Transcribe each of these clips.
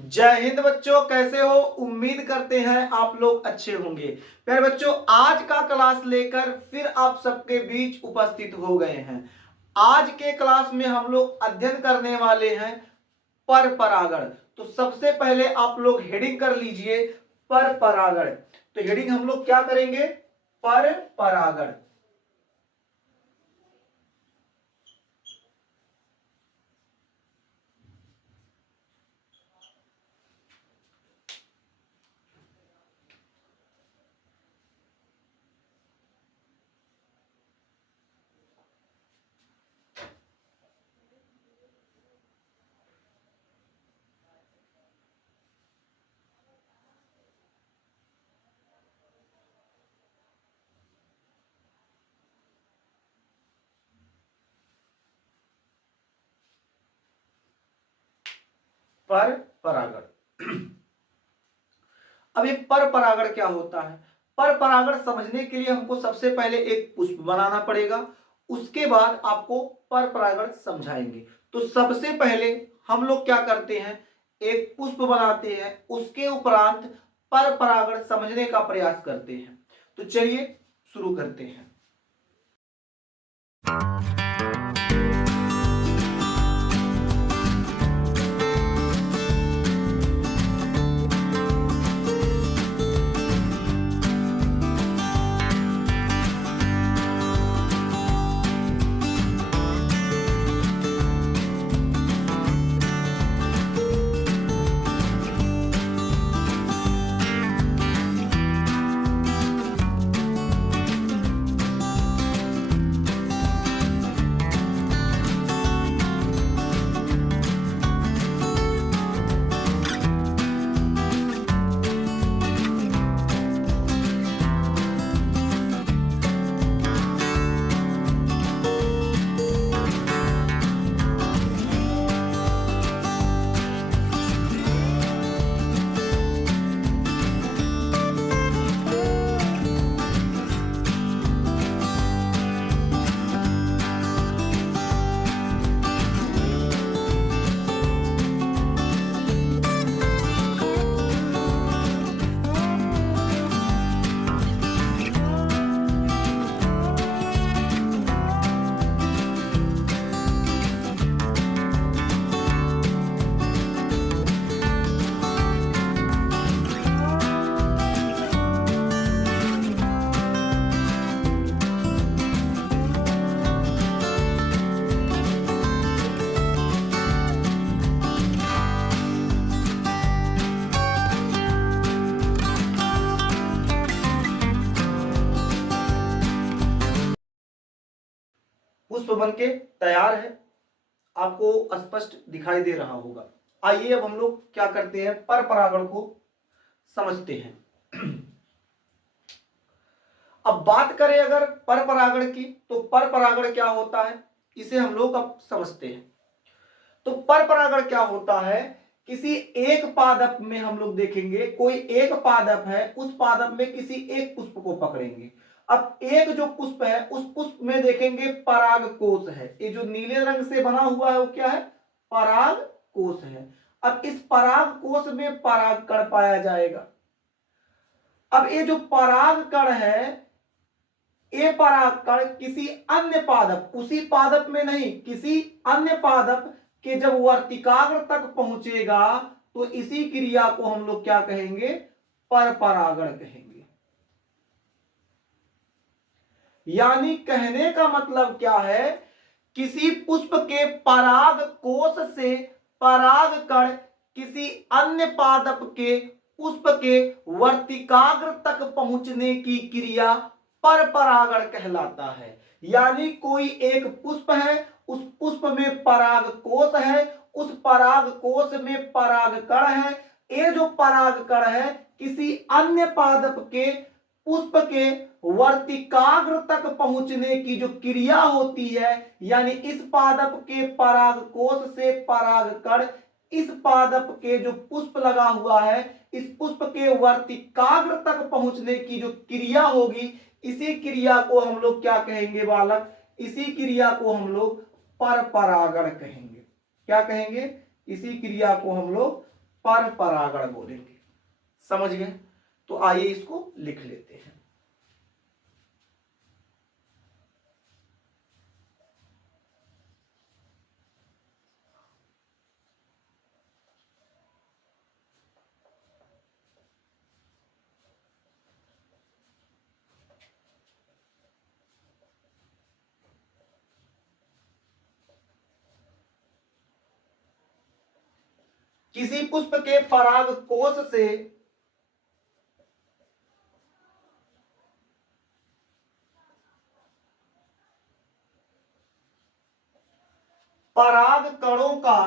जय हिंद बच्चों, कैसे हो? उम्मीद करते हैं आप लोग अच्छे होंगे। प्यारे बच्चों, आज का क्लास लेकर फिर आप सबके बीच उपस्थित हो गए हैं। आज के क्लास में हम लोग अध्ययन करने वाले हैं पर परागण। तो सबसे पहले आप लोग हेडिंग कर लीजिए पर परागण। तो हेडिंग हम लोग क्या करेंगे? पर परागण। पर परागण। अब ये पर परागण क्या होता है? पर परागण समझने के लिए हमको सबसे पहले एक पुष्प बनाना पड़ेगा, उसके बाद आपको पर परागण समझाएंगे। तो सबसे पहले हम लोग क्या करते हैं, एक पुष्प बनाते हैं, उसके उपरांत पर परागण समझने का प्रयास करते हैं। तो चलिए शुरू करते हैं। पुष्प बनके तैयार है, आपको स्पष्ट दिखाई दे रहा होगा। आइए अब हम लोग क्या करते हैं, पर परागण को समझते हैं। अब बात करें अगर पर परागण की, तो पर परागण क्या होता है इसे हम लोग अब समझते हैं। तो पर परागण क्या होता है, किसी एक पादप में हम लोग देखेंगे, कोई एक पादप है, उस पादप में किसी एक पुष्प को पकड़ेंगे। अब एक जो पुष्प है, उस पुष्प में देखेंगे पराग कोश है। ये जो नीले रंग से बना हुआ है वो क्या है? पराग कोश है। अब इस पराग कोश में पराग कण पाया जाएगा। अब ये जो पराग कण है, ये परागकण किसी अन्य पादप, उसी पादप में नहीं, किसी अन्य पादप के जब वर्तिकाग्र तक पहुंचेगा तो इसी क्रिया को हम लोग क्या कहेंगे? पर परागण कहेंगे। यानी कहने का मतलब क्या है, किसी पुष्प के पराग कोश से परागकण किसी अन्य पादप के पुष्प के वर्तिकाग्र तक पहुंचने की क्रिया पर परागण कहलाता है। यानी कोई एक पुष्प है, उस पुष्प में पराग कोश है, उस पराग कोश में परागकण है। ये जो परागकण है किसी अन्य पादप के पुष्प के वर्तिकाग्र तक पहुंचने की जो क्रिया होती है, यानी इस पादप के पराग कोश से परागकण इस पादप के जो पुष्प लगा हुआ है, इस पुष्प के वर्तिकाग्र तक पहुंचने की जो क्रिया होगी, इसी क्रिया को हम लोग क्या कहेंगे बालक? इसी क्रिया को हम लोग पर परागण कहेंगे। क्या कहेंगे? इसी क्रिया को हम लोग पर परागण बोलेंगे। समझ गए? तो आइए इसको लिख लेते हैं। किसी पुष्प के पराग कोश से पराग कणों का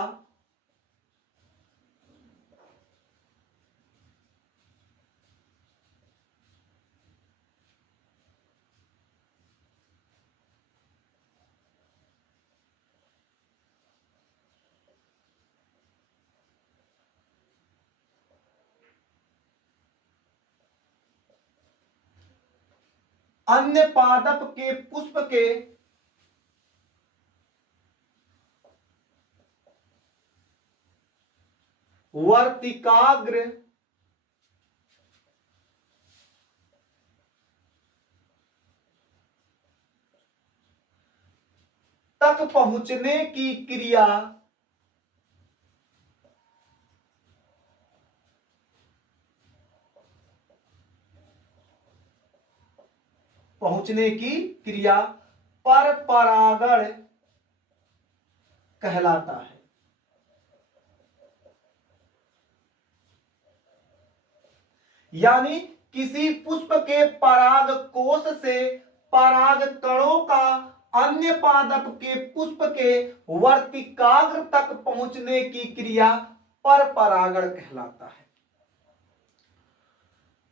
अन्य पादप के पुष्प के वर्तिकाग्र तक पहुंचने की क्रिया पर परागण कहलाता है। यानी किसी पुष्प के पराग कोश से पराग कणों का अन्य पादप के पुष्प के वर्तिकाग्र तक पहुंचने की क्रिया पर परागण कहलाता है।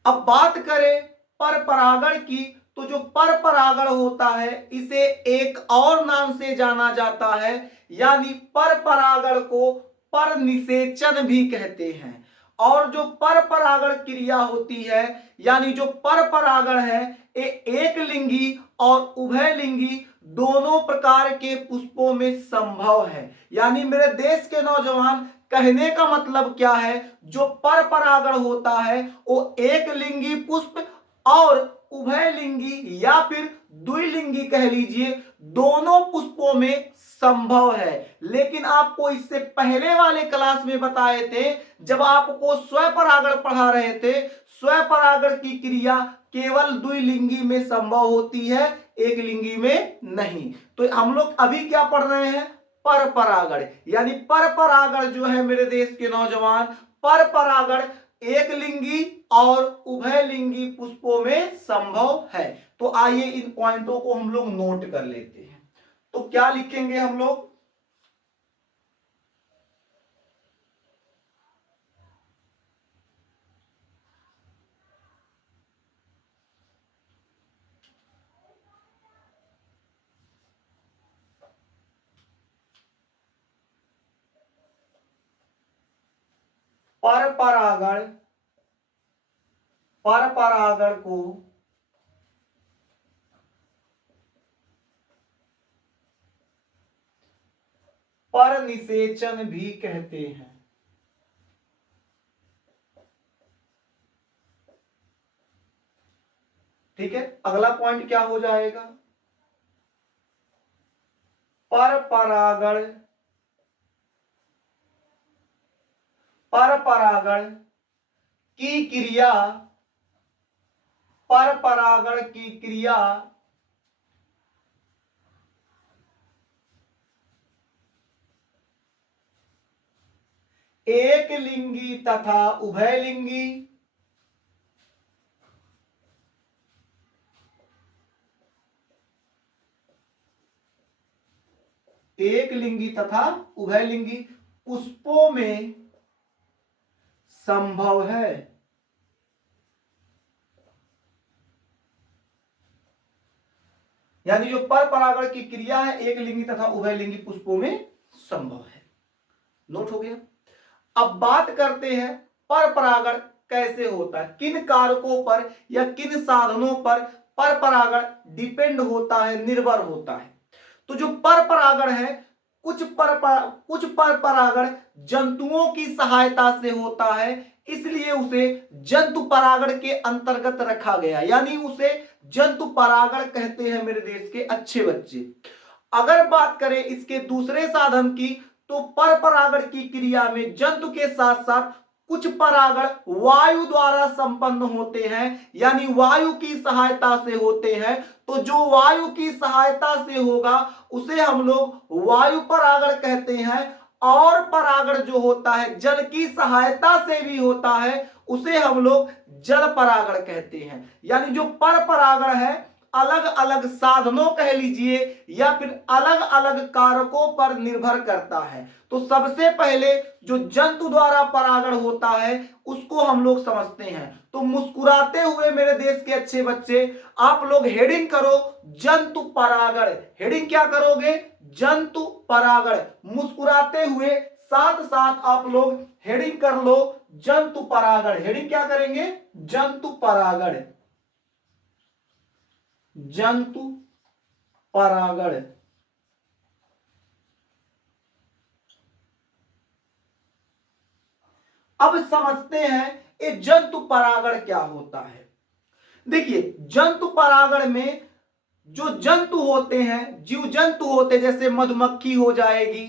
अब बात करें पर परागण की, तो जो पर परागण होता है इसे एक और नाम से जाना जाता है, यानी पर परागण को पर निषेचन भी कहते हैं। और जो पर परागण क्रिया होती है, यानी जो पर परागण है, ये एक लिंगी और उभय लिंगी दोनों प्रकार के पुष्पों में संभव है। यानी मेरे देश के नौजवान, कहने का मतलब क्या है, जो पर परागण होता है वो एक लिंगी पुष्प और उभय लिंगी या फिर द्विलिंगी कह लीजिए, दोनों पुष्पों में संभव है। लेकिन आपको इससे पहले वाले क्लास में बताए थे, जब आपको स्वपरागण पढ़ा रहे थे, स्वपरागण की क्रिया केवल द्विलिंगी में संभव होती है, एक लिंगी में नहीं। तो हम लोग अभी क्या पढ़ रहे हैं, पर परागण। यानी पर परागण जो है मेरे देश के नौजवान, पर परागण एक लिंगी और उभय लिंगी पुष्पों में संभव है। तो आइए इन पॉइंटों को हम लोग नोट कर लेते हैं। तो क्या लिखेंगे हम लोग, पर परागण, पर परागण को पर निषेचन भी कहते हैं। ठीक है, अगला पॉइंट क्या हो जाएगा, पर परागण, पर परागण की क्रिया, पर परागण की क्रिया एक लिंगी तथा उभय लिंगी एक लिंगी तथा उभय लिंगी पुष्पों में संभव है। यानी जो पर परागण की क्रिया है एक लिंगी तथा उभय लिंगी पुष्पों में संभव है। नोट हो गया। अब बात करते हैं पर परागण कैसे होता है, किन कारकों पर या किन साधनों पर परागण डिपेंड होता है, निर्भर होता है। तो जो पर परागण है कुछ पर परागण जंतुओं की सहायता से होता है, इसलिए उसे जंतु परागण के अंतर्गत रखा गया, यानी उसे जंतु परागण कहते हैं मेरे देश के अच्छे बच्चे। अगर बात करें इसके दूसरे साधन की, तो पर परागण की क्रिया में जंतु के साथ साथ कुछ परागण वायु द्वारा संपन्न होते हैं, यानी वायु की सहायता से होते हैं। तो जो वायु की सहायता से होगा उसे हम लोग वायु परागण कहते हैं, और परागण जो होता है जल की सहायता से भी होता है उसे हम लोग जल परागण कहते हैं। यानी जो पर परागण है अलग अलग साधनों कह लीजिए या फिर अलग अलग कारकों पर निर्भर करता है। तो सबसे पहले जो जंतु द्वारा परागण होता है उसको हम लोग समझते हैं। तो मुस्कुराते हुए मेरे देश के अच्छे बच्चे आप लोग हेडिंग करो जंतु परागण। हेडिंग क्या करोगे? जंतु परागण। मुस्कुराते हुए साथ साथ आप लोग हेडिंग कर लो जंतु परागण। हेडिंग क्या करेंगे? जंतु परागण। जंतु परागण। अब समझते हैं ये जंतु परागण क्या होता है। देखिए जंतु परागण में जो जंतु होते हैं, जीव जंतु होते हैं, जैसे मधुमक्खी हो जाएगी,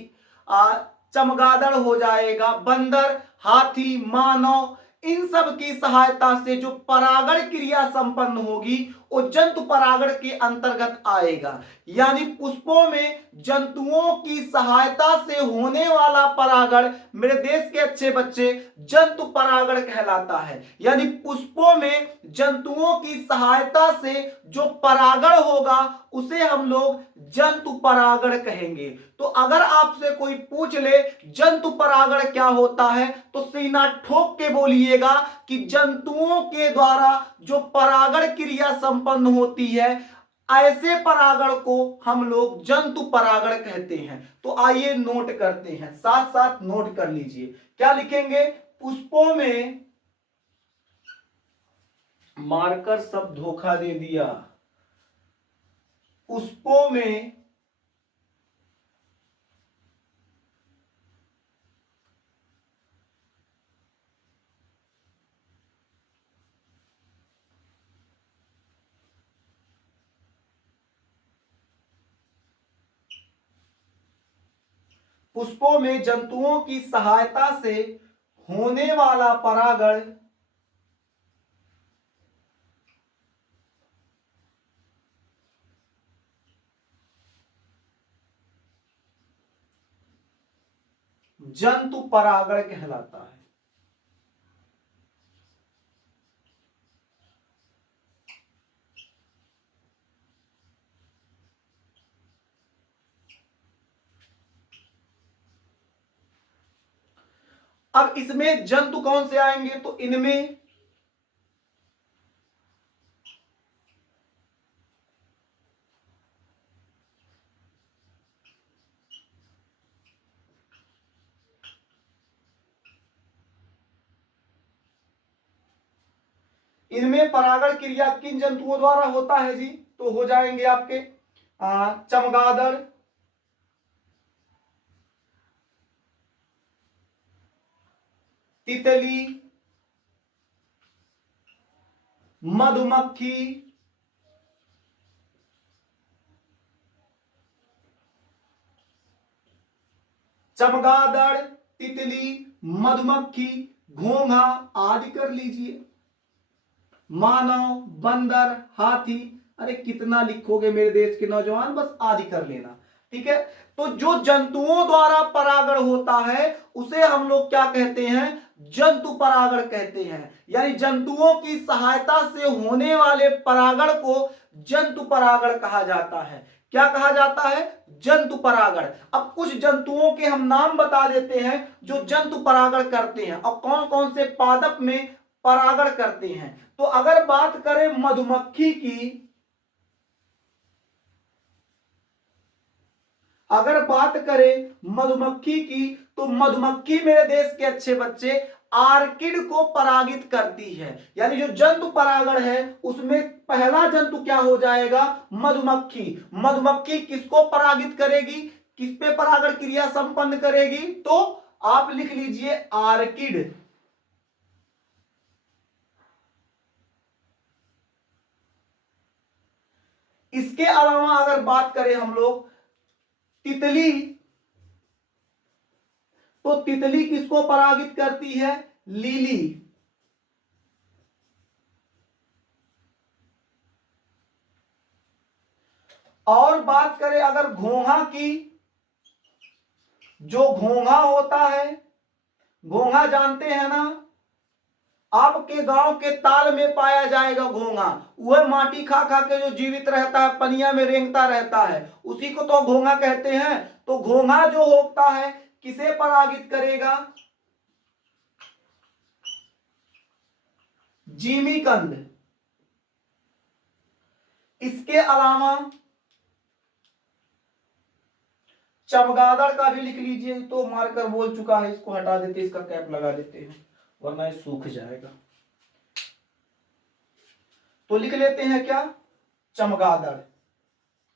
चमगादड़ हो जाएगा, बंदर, हाथी, मानव, इन सब की सहायता से जो परागण क्रिया संपन्न होगी वो जंतु परागण के अंतर्गत आएगा। यानी पुष्पों में जंतुओं की सहायता से होने वाला परागण मेरे देश के अच्छे बच्चे जंतु परागण कहलाता है। यानी पुष्पों में जंतुओं की सहायता से जो परागण होगा उसे हम लोग जंतु परागण कहेंगे। तो अगर आपसे कोई पूछ ले जंतु परागण क्या होता है तो सीना ठोक के बोलिएगा कि जंतुओं के द्वारा जो परागण क्रिया संपन्न होती है ऐसे परागण को हम लोग जंतु परागण कहते हैं। तो आइए नोट करते हैं, साथ साथ नोट कर लीजिए। क्या लिखेंगे? पुष्पों में, मार्कर शब्द धोखा दे दिया, पुष्पों में पुष्पों में जंतुओं की सहायता से होने वाला परागण जंतु परागण कहलाता है। अब इसमें जंतु कौन से आएंगे? तो इनमें इनमें परागण क्रिया किन जंतुओं द्वारा होता है जी? तो हो जाएंगे आपके चमगादड़, तितली, मधुमक्खी, चमगादड़, तितली, मधुमक्खी, घोंघा आदि कर लीजिए, मानव, बंदर, हाथी। अरे कितना लिखोगे मेरे देश के नौजवान, बस आदि कर लेना, ठीक है। तो जो जंतुओं द्वारा परागण होता है उसे हम लोग क्या कहते हैं? जंतु परागण कहते हैं। यानी जंतुओं की सहायता से होने वाले परागण को जंतु परागण कहा जाता है। क्या कहा जाता है? जंतु परागण। अब कुछ जंतुओं के हम नाम बता देते हैं जो जंतु परागण करते हैं और कौन कौन से पादप में परागण करते हैं। तो अगर बात करें मधुमक्खी की, अगर बात करें मधुमक्खी की, तो मधुमक्खी मेरे देश के अच्छे बच्चे आर्किड को परागित करती है। यानी जो जंतु परागण है उसमें पहला जंतु क्या हो जाएगा? मधुमक्खी। मधुमक्खी किसको परागित करेगी? किस पे परागण क्रिया संपन्न करेगी? तो आप लिख लीजिए आर्किड। इसके अलावा अगर बात करें हम लोग तितली, तो तितली किसको परागित करती है? लिली। और बात करें अगर घोंघा की, जो घोंघा होता है, घोंघा जानते हैं ना, आपके गांव के ताल में पाया जाएगा घोंघा। वह माटी खा खा के जो जीवित रहता है, पनिया में रेंगता रहता है, उसी को तो घोंघा कहते हैं। तो घोंघा जो होता है किसे परागित करेगा? जिमीकंद। इसके अलावा चमगादड़ का भी लिख लीजिए। तो मार्कर बोल चुका है, इसको हटा देते, इसका कैप लगा देते हैं वरना ये सूख जाएगा। तो लिख लेते हैं क्या? चमगादड़।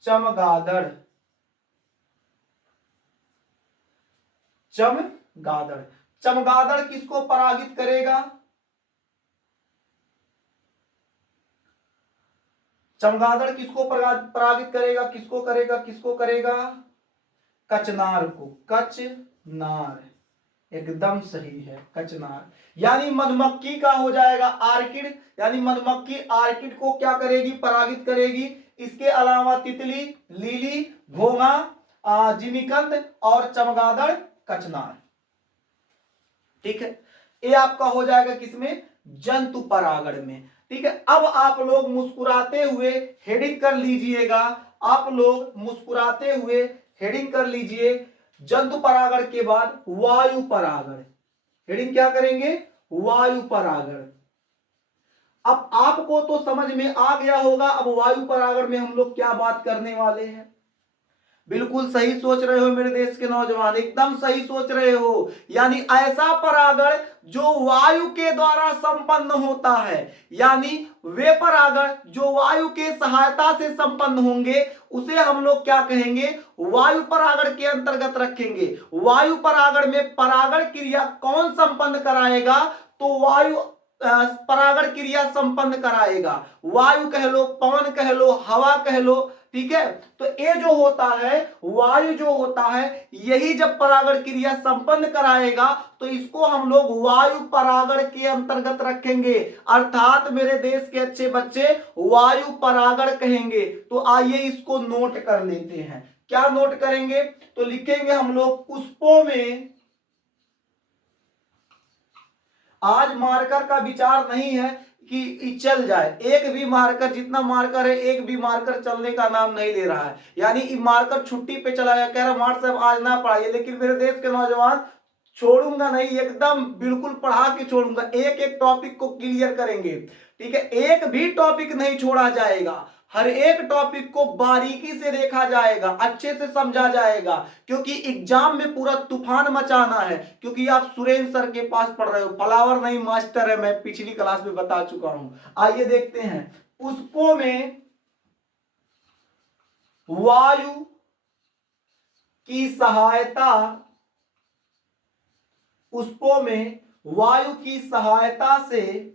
चमगादड़, चमगादड़। चमगादड़ किसको परागित करेगा? चमगादड़ किसको परागित करेगा? किसको करेगा? किसको करेगा? कचनार को। कचनार, एकदम सही है, कचनार। यानी मधुमक्खी का हो जाएगा आर्किड, यानी मधुमक्खी आर्किड को क्या करेगी? परागित करेगी। इसके अलावा तितली, लीली, घोंघा, जिमीकंद और चमगादड़ कचनार। ठीक है, ये आपका हो जाएगा किसमें? जंतु परागण में। ठीक है, अब आप लोग मुस्कुराते हुए हेडिंग कर लीजिएगा। आप लोग मुस्कुराते हुए हेडिंग कर लीजिए। जंतु परागण के बाद वायु परागण। हेडिंग क्या करेंगे? वायु परागण। अब आपको तो समझ में आ गया होगा अब वायु परागण में हम लोग क्या बात करने वाले हैं। बिल्कुल सही सोच रहे हो मेरे देश के नौजवान, एकदम सही सोच रहे हो। यानी ऐसा परागण जो वायु के द्वारा संपन्न होता है, यानी वे परागण जो वायु के सहायता से संपन्न होंगे उसे हम लोग क्या कहेंगे? वायु परागण के अंतर्गत रखेंगे। वायु परागण में परागण क्रिया कौन संपन्न कराएगा? तो वायु परागण क्रिया संपन्न कराएगा। वायु कह लो, पवन कह लो, हवा कह लो। ठीक है, तो ये जो होता है वायु जो होता है, यही जब परागण क्रिया संपन्न कराएगा तो इसको हम लोग वायु परागण के अंतर्गत रखेंगे, अर्थात मेरे देश के अच्छे बच्चे वायु परागण कहेंगे। तो आइए इसको नोट कर लेते हैं। क्या नोट करेंगे? तो लिखेंगे हम लोग पुष्पों में। आज मार्कर का विचार नहीं है कि चल जाए, एक भी मार्कर, जितना मार्कर है एक भी मार्कर चलने का नाम नहीं ले रहा है। यानी मार्कर छुट्टी पे चला गया, कह रहा मार्क साहब आज ना पढ़ाइए। लेकिन मेरे देश के नौजवान छोड़ूंगा नहीं, एकदम बिल्कुल पढ़ा के छोड़ूंगा। एक एक टॉपिक को क्लियर करेंगे। ठीक है, एक भी टॉपिक नहीं छोड़ा जाएगा। हर एक टॉपिक को बारीकी से देखा जाएगा, अच्छे से समझा जाएगा, क्योंकि एग्जाम में पूरा तूफान मचाना है। क्योंकि आप सुरेंद्र सर के पास पढ़ रहे हो, फ्लावर नहीं मास्टर है, मैं पिछली क्लास में बता चुका हूं। आइए देखते हैं। पुष्पों में वायु की सहायता, पुष्पों में वायु की सहायता से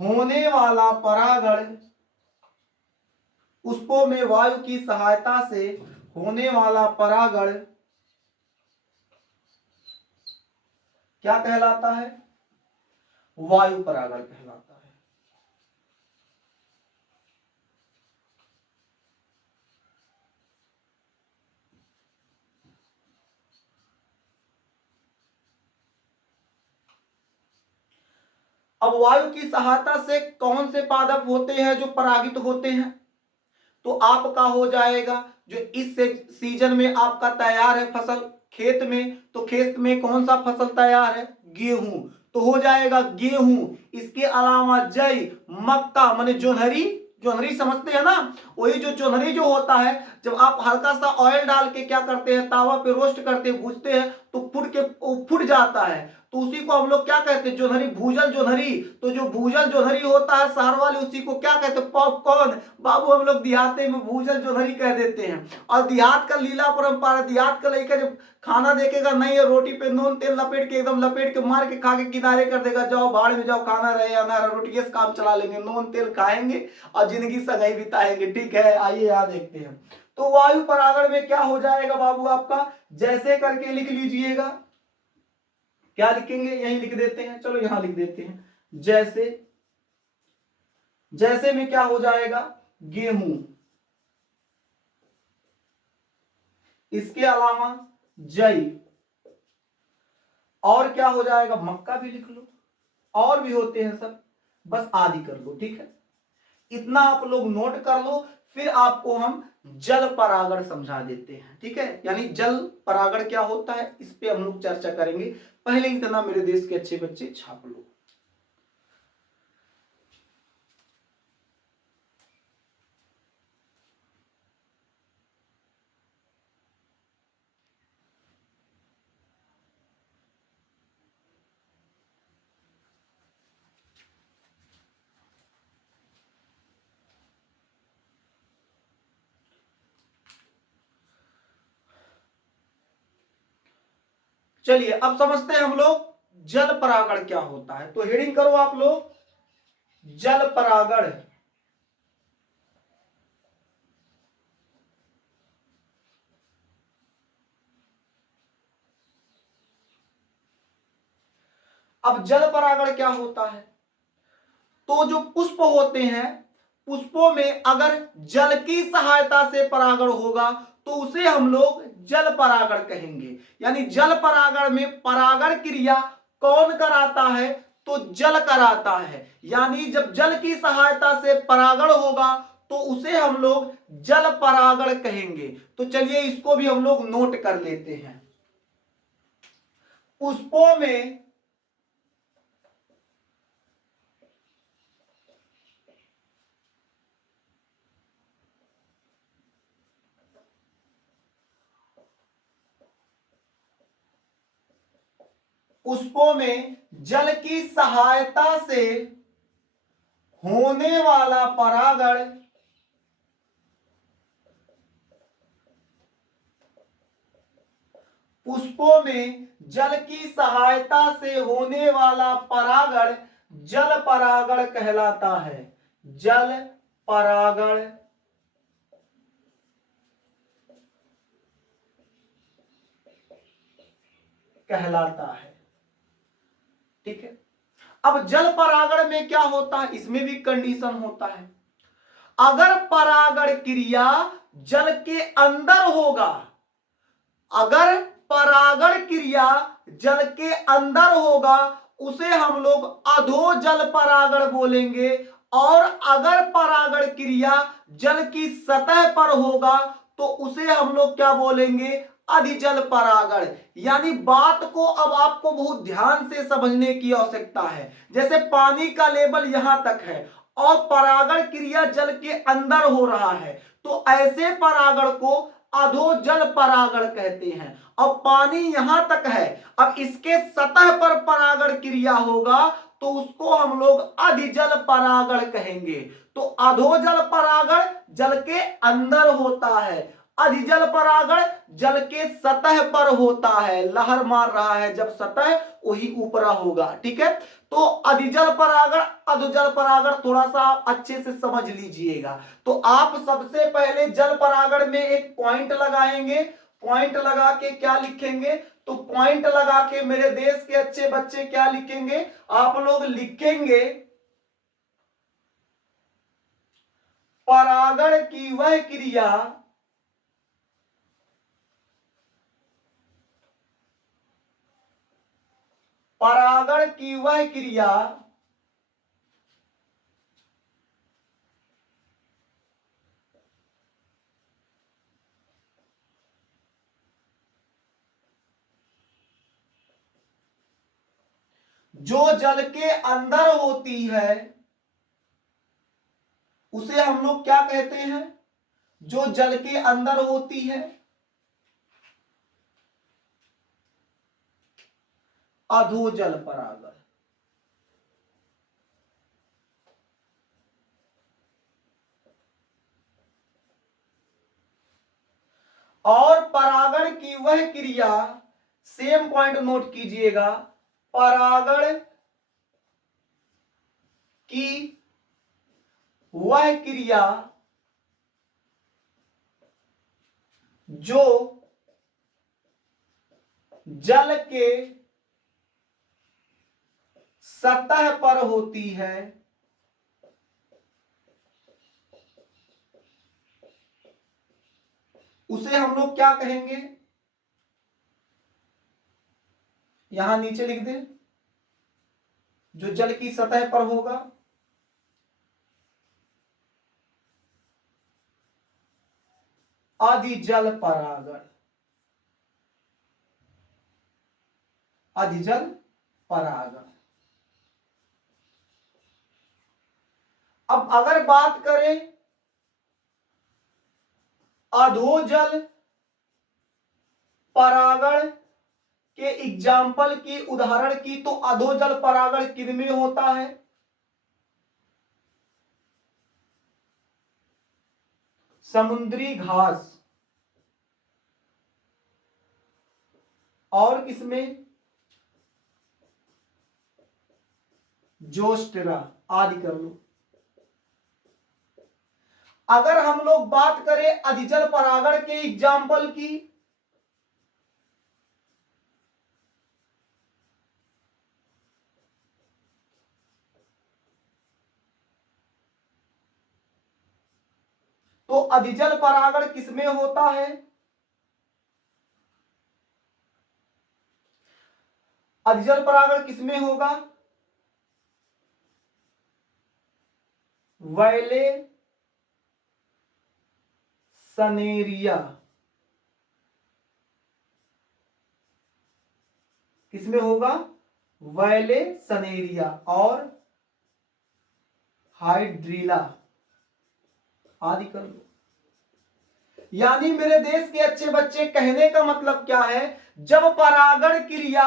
होने वाला परागण, पुष्पों में वायु की सहायता से होने वाला परागण क्या कहलाता है? वायु परागण कहलाता है। अब वायु की सहायता से कौन से पादप होते हैं जो परागित होते हैं? तो आपका हो जाएगा जो इस सीजन में आपका तैयार है फसल खेत में, तो खेत में कौन सा फसल तैयार है? गेहूं, तो हो जाएगा गेहूं। इसके अलावा जई, मक्का माने जोन्हरी, जोन्हरी समझते हैं ना, वही जो जोन्हरी जो होता है, जब आप हल्का सा ऑयल डाल के क्या करते हैं, तावा पे रोस्ट करते हैं, भूजते हैं, तो फूट जाता है, तो उसी को हम लोग क्या कहते हैं, जोन्हरी, भूजल जोन्हरी। तो जो भूजल जोन्हरी होता है शहर वाले, उसी को क्या कहते हैं, पॉपकॉर्न। बाबू हम लोग देहाते में भूजल जोन्हरी कह देते हैं। और देहात का लीला परंपरा, देहात का लड़का जब खाना देखेगा नहीं है, रोटी पे नून तेल लपेट के, एकदम लपेट के मार के खा के किनारे कर देगा, जाओ भाड़ में जाओ, खाना रहे या ना रहे, रोटी से काम चला लेंगे, नून तेल खाएंगे और जिंदगी सगाई बिताएंगे। ठीक है, आइए यहाँ देखते हैं। तो वायु परागण में क्या हो जाएगा बाबू आपका, जैसे करके लिख लीजिएगा। क्या लिखेंगे, यही लिख देते हैं, चलो यहां लिख देते हैं। जैसे, जैसे में क्या हो जाएगा, गेहूं। इसके अलावा जई, और क्या हो जाएगा, मक्का भी लिख लो, और भी होते हैं सब, बस आदि कर लो। ठीक है, इतना आप लोग नोट कर लो, फिर आपको हम जल परागण समझा देते हैं। ठीक है, यानी जल परागण क्या होता है, इस पे हम लोग चर्चा करेंगे। पहले इतना मेरे देश के अच्छे बच्चे छाप लो। चलिए अब समझते हैं हम लोग जल परागण क्या होता है। तो हेडिंग करो आप लोग, जल परागण। अब जल परागण क्या होता है, तो जो पुष्प होते हैं, पुष्पों में अगर जल की सहायता से परागण होगा तो उसे हम लोग जल परागण कहेंगे। यानी जल परागण में परागण क्रिया कौन कराता है, तो जल कराता है। यानी जब जल की सहायता से परागण होगा तो उसे हम लोग जल परागण कहेंगे। तो चलिए इसको भी हम लोग नोट कर लेते हैं। पुष्पों में पुष्पों में जल की सहायता से होने वाला परागण पुष्पों में जल की सहायता से होने वाला परागण जल परागण कहलाता है। जल परागण कहलाता है। ठीक है, अब जल परागण में क्या होता है, इसमें भी कंडीशन होता है। अगर परागण क्रिया जल के अंदर होगा, अगर परागण क्रिया जल के अंदर होगा उसे हम लोग अधो जल परागण बोलेंगे। और अगर परागण क्रिया जल की सतह पर होगा तो उसे हम लोग क्या बोलेंगे, अधिजल परागण। यानी बात को अब आपको बहुत ध्यान से समझने की आवश्यकता है। जैसे पानी का लेवल यहां तक है और परागण क्रिया जल के अंदर हो रहा है, तो ऐसे परागण को अधो जल परागण कहते हैं। अब पानी यहां तक है, अब इसके सतह पर परागण क्रिया होगा तो उसको हम लोग अधिजल परागण कहेंगे। तो अधोजल परागण जल के अंदर होता है, अधिजल परागण जल के सतह पर होता है। लहर मार रहा है जब सतह, वही ऊपरा होगा। ठीक है, तो अधिजल परागण अधोजल परागण थोड़ा सा आप अच्छे से समझ लीजिएगा। तो आप सबसे पहले जल परागण में एक पॉइंट लगाएंगे, पॉइंट लगा के क्या लिखेंगे, तो पॉइंट लगा के मेरे देश के अच्छे बच्चे क्या लिखेंगे, आप लोग लिखेंगे परागण की वह क्रिया परागण की वह क्रिया जो जल के अंदर होती है उसे हम लोग क्या कहते हैं, जो जल के अंदर होती है अधोजल परागण। और परागण की वह क्रिया, सेम पॉइंट नोट कीजिएगा, परागण की वह क्रिया जो जल के सतह पर होती है उसे हम लोग क्या कहेंगे, यहां नीचे लिख दें, जो जल की सतह पर होगा अधिजल परागण। अधिजल परागण। अब अगर बात करें अधोजल परागण के एग्जाम्पल की, उदाहरण की, तो अधोजल परागण किनमें होता है, समुद्री घास और किसमें, जोस्टेरा आदि कर लो। अगर हम लोग बात करें अधिजल परागण के एग्जाम्पल की, तो अधिजल परागण किसमें होता है, अधिजल परागण किसमें होगा, वैले सनेरिया। किसमें होगा, वैले सनेरिया और हाइड्रीला आदि कर लो। यानी मेरे देश के अच्छे बच्चे, कहने का मतलब क्या है, जब परागण क्रिया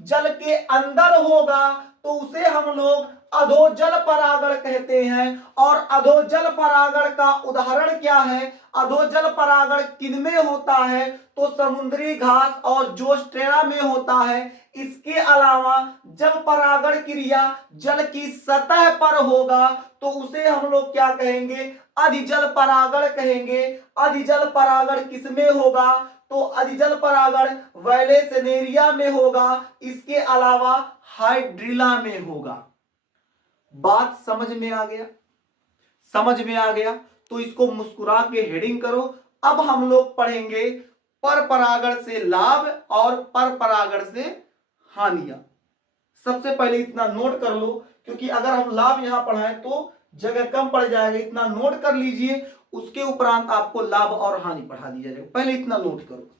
जल के अंदर होगा तो उसे हम लोग अधोजल परागण कहते हैं। और अधोजल परागण का उदाहरण क्या है, अधोजल परागण किनमें होता है, तो समुद्री घास और जोस्टेरा में होता है। इसके अलावा जब परागण क्रिया जल की सतह पर होगा तो उसे हम लोग क्या कहेंगे, अधिजल परागण कहेंगे। अधिजल परागण किसमें होगा, तो अधिजल परागण वैलेसनेरिया में होगा, इसके अलावा हाइड्रीला में होगा। बात समझ में आ गया, समझ में आ गया तो इसको मुस्कुरा के हेडिंग करो। अब हम लोग पढ़ेंगे पर परागण से लाभ और पर परागण से हानियां। सबसे पहले इतना नोट कर लो, क्योंकि अगर हम लाभ यहां पढ़ाएं तो जगह कम पड़ जाएगा। इतना नोट कर लीजिए, उसके उपरांत आपको लाभ और हानि पढ़ा दिया जाएगा। पहले इतना नोट करो।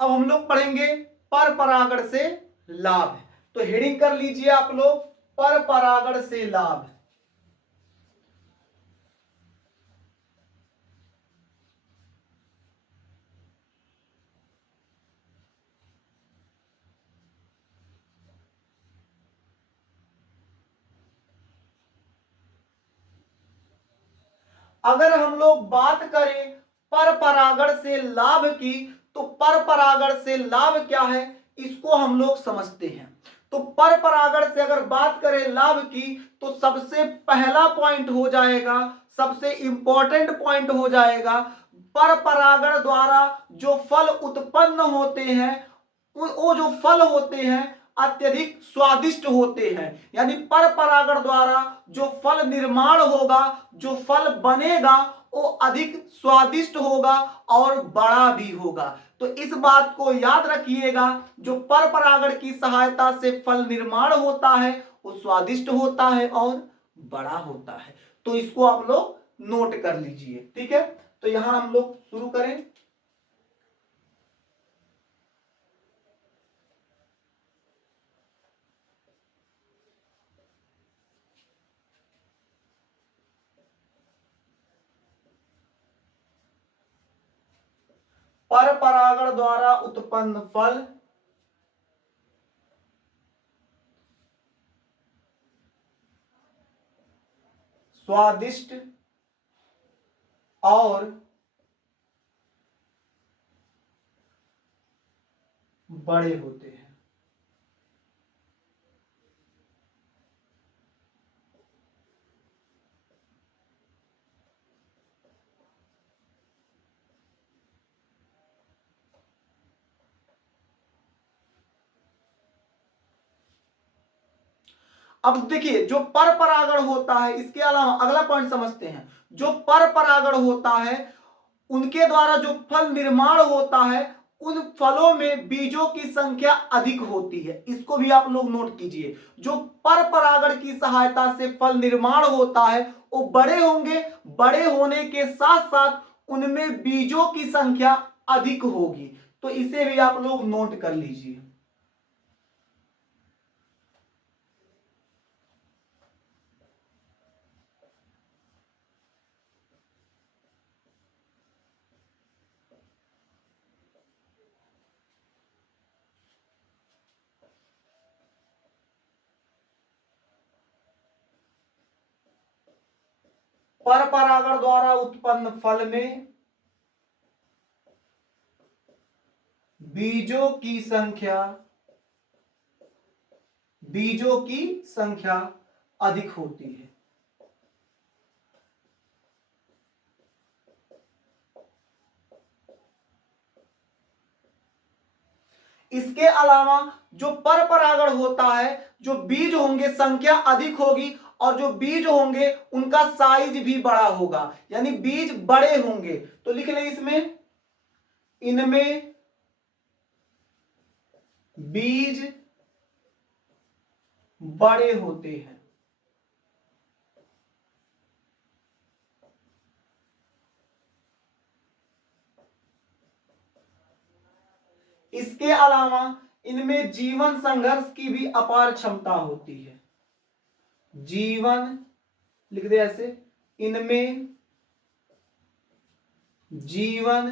अब हम लोग पढ़ेंगे पर परागण से लाभ। तो हेडिंग कर लीजिए आप लोग, पर परागण से लाभ। अगर हम लोग बात करें पर परागण से लाभ की, तो पर परागण से लाभ क्या है इसको हम लोग समझते हैं। तो पर परागण से अगर बात करें लाभ की, तो सबसे पहला पॉइंट हो जाएगा, सबसे इंपॉर्टेंट पॉइंट हो जाएगा, पर परागण द्वारा जो फल उत्पन्न होते हैं वो जो फल होते हैं अत्यधिक स्वादिष्ट होते हैं। यानी पर परागण द्वारा जो फल निर्माण होगा, जो फल बनेगा, वो अधिक स्वादिष्ट होगा और बड़ा भी होगा। तो इस बात को याद रखिएगा, जो पर परागण की सहायता से फल निर्माण होता है वो स्वादिष्ट होता है और बड़ा होता है। तो इसको आप लोग नोट कर लीजिए, ठीक है। तो यहां हम लोग शुरू करें। पर परागण द्वारा उत्पन्न फल स्वादिष्ट और बड़े होते हैं। अब देखिए जो पर परागण होता है, इसके अलावा अगला पॉइंट समझते हैं। जो पर परागण होता है उनके द्वारा जो फल निर्माण होता है, उन फलों में बीजों की संख्या अधिक होती है। इसको भी आप लोग नोट कीजिए। जो पर परागण की सहायता से फल निर्माण होता है वो बड़े होंगे, बड़े होने के साथ साथ उनमें बीजों की संख्या अधिक होगी। तो इसे भी आप लोग नोट कर लीजिए। पर परागण द्वारा उत्पन्न फल में बीजों की संख्या अधिक होती है। इसके अलावा जो पर परागण होता है, जो बीज होंगे संख्या अधिक होगी और जो बीज होंगे उनका साइज भी बड़ा होगा, यानी बीज बड़े होंगे। तो लिख लें इसमें, इनमें बीज बड़े होते हैं। इसके अलावा इनमें जीवन संघर्ष की भी अपार क्षमता होती है। जीवन लिख दे ऐसे, इनमें जीवन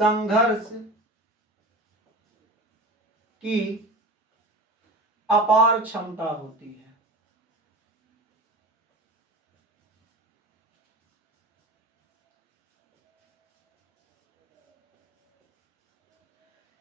संघर्ष की अपार क्षमता होती है।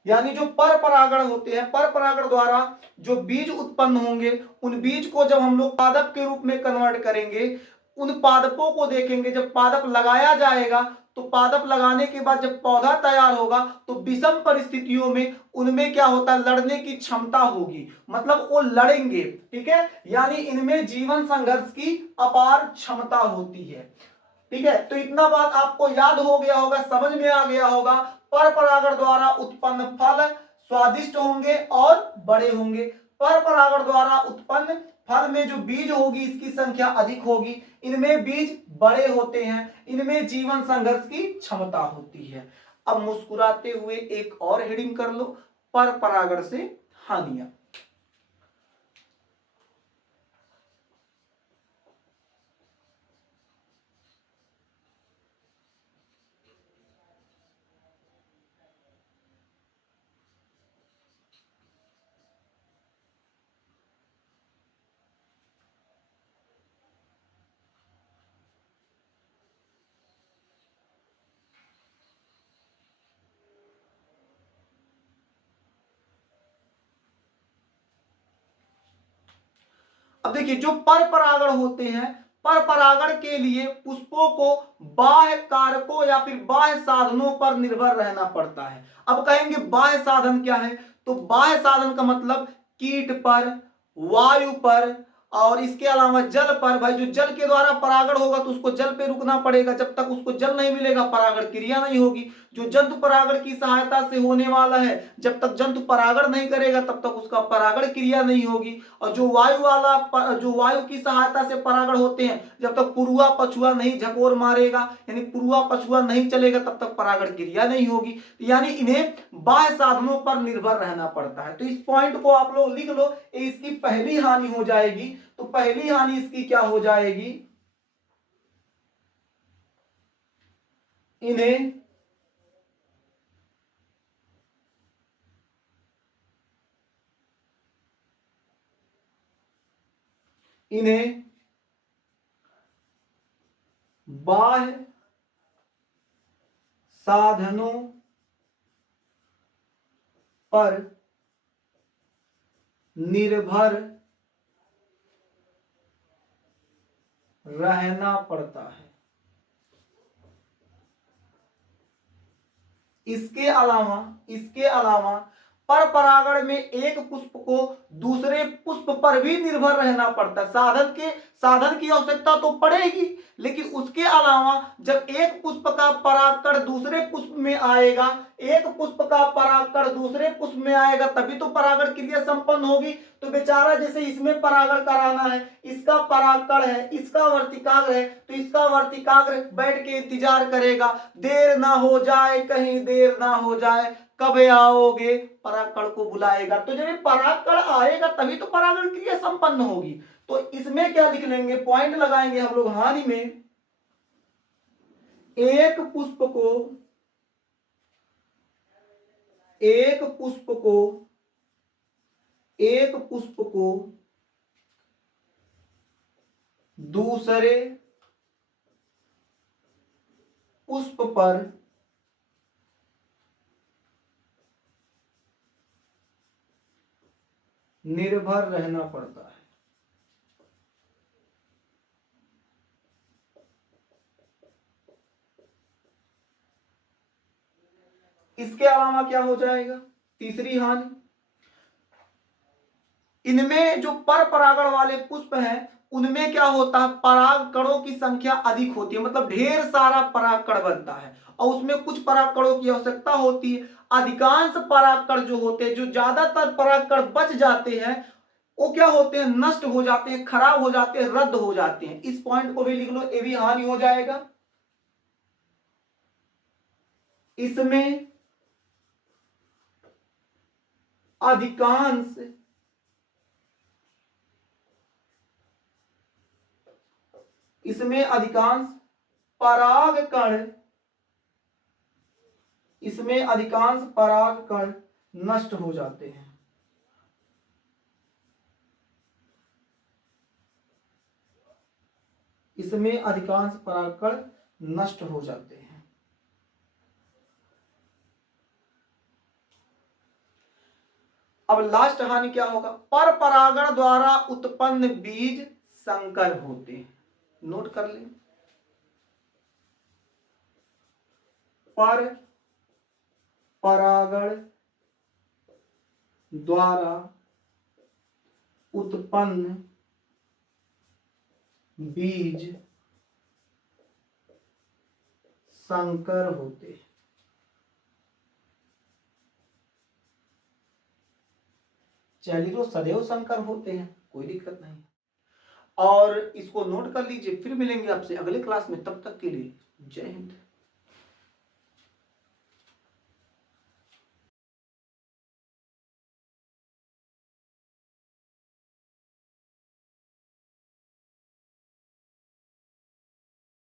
यानी जो पर परागण होते हैं, पर परागण द्वारा जो बीज उत्पन्न होंगे उन बीज को जब हम लोग पादप के रूप में कन्वर्ट करेंगे, उन पादपों को देखेंगे। जब पादप लगाया जाएगा तो पादप लगाने के बाद जब पौधा तैयार होगा तो विषम परिस्थितियों में उनमें क्या होता है, लड़ने की क्षमता होगी, मतलब वो लड़ेंगे। ठीक है, यानी इनमें जीवन संघर्ष की अपार क्षमता होती है। ठीक है, तो इतना बात आपको याद हो गया होगा, समझ में आ गया होगा। पर परागण द्वारा उत्पन्न फल स्वादिष्ट होंगे और बड़े होंगे। पर परागण द्वारा उत्पन्न फल में जो बीज होगी इसकी संख्या अधिक होगी, इनमें बीज बड़े होते हैं, इनमें जीवन संघर्ष की क्षमता होती है। अब मुस्कुराते हुए एक और हेडिंग कर लो, पर परागण से हानियां। अब देखिए जो पर परागण होते हैं, पर परागण के लिए पुष्पों को बाह्य कारकों या फिर बाह्य साधनों पर निर्भर रहना पड़ता है। अब कहेंगे बाह्य साधन क्या है, तो बाह्य साधन का मतलब कीट पर, वायु पर और इसके अलावा जल पर। भाई जो जल के द्वारा परागण होगा तो उसको जल पे रुकना पड़ेगा, जब तक उसको जल नहीं मिलेगा परागण क्रिया नहीं होगी। जो जंतु परागण की सहायता से होने वाला है, जब तक जंतु परागण नहीं करेगा तब तक उसका परागण क्रिया नहीं होगी। और जो वायु वाला, जो वायु की सहायता से परागण होते हैं, जब तक पुरुआ पछुआ नहीं झकोर मारेगा, यानी पुरुआ पछुआ नहीं चलेगा, तब तक परागण क्रिया नहीं होगी। यानी इन्हें बाह्य साधनों पर निर्भर रहना पड़ता है। तो इस पॉइंट को आप लोग लिख लो, इसकी पहली हानि हो जाएगी। तो पहली हानि इसकी क्या हो जाएगी, इन्हें इन्हें बाह्य साधनों पर निर्भर रहना पड़ता है। इसके अलावा पर परागण में एक पुष्प को दूसरे पुष्प पर भी निर्भर रहना पड़ता है। साधन की आवश्यकता तो पड़ेगी, लेकिन उसके अलावा जब एक पुष्प का परागकण दूसरे पुष्प में आएगा, एक पुष्प का परागकण दूसरे पुष्प में आएगा, तभी तो परागण क्रिया संपन्न होगी। तो बेचारा जैसे इसमें परागण कराना है, इसका परागकण है, इसका वर्तिकाग्र है, तो इसका वर्तिकाग्र बैठ के इंतजार करेगा, देर ना हो जाए, कहीं देर ना हो जाए, कब आओगे, परागकण को बुलाएगा। तो जब ये परागकण आएगा तभी तो परागण क्रिया संपन्न होगी। तो इसमें क्या लिख लेंगे, पॉइंट लगाएंगे हम लोग, हानि में एक पुष्प को दूसरे पुष्प पर निर्भर रहना पड़ता है। इसके अलावा क्या हो जाएगा, तीसरी हानि, इनमें जो पर परागण वाले पुष्प हैं उनमें क्या होता है, परागकणों की संख्या अधिक होती है, मतलब ढेर सारा परागकण बनता है और उसमें कुछ परागकणों की आवश्यकता होती है। अधिकांश परागकण जो होते हैं, जो ज्यादातर परागकण बच जाते हैं, वो क्या होते हैं, नष्ट हो जाते हैं, खराब हो जाते हैं, रद्द हो जाते हैं। इस पॉइंट को भी लिख लो, ये भी हानि हो जाएगा। इसमें अधिकांश परागकण नष्ट हो जाते हैं। इसमें अधिकांश परागकण नष्ट हो जाते हैं। अब लास्ट हानि क्या होगा, पर परागण द्वारा उत्पन्न बीज संकर होते हैं। नोट कर लें, पर परागण द्वारा उत्पन्न बीज संकर होते हैं। चलिए, सदैव संकर होते हैं, कोई दिक्कत नहीं। और इसको नोट कर लीजिए, फिर मिलेंगे आपसे अगले क्लास में, तब तक के लिए जय हिंद।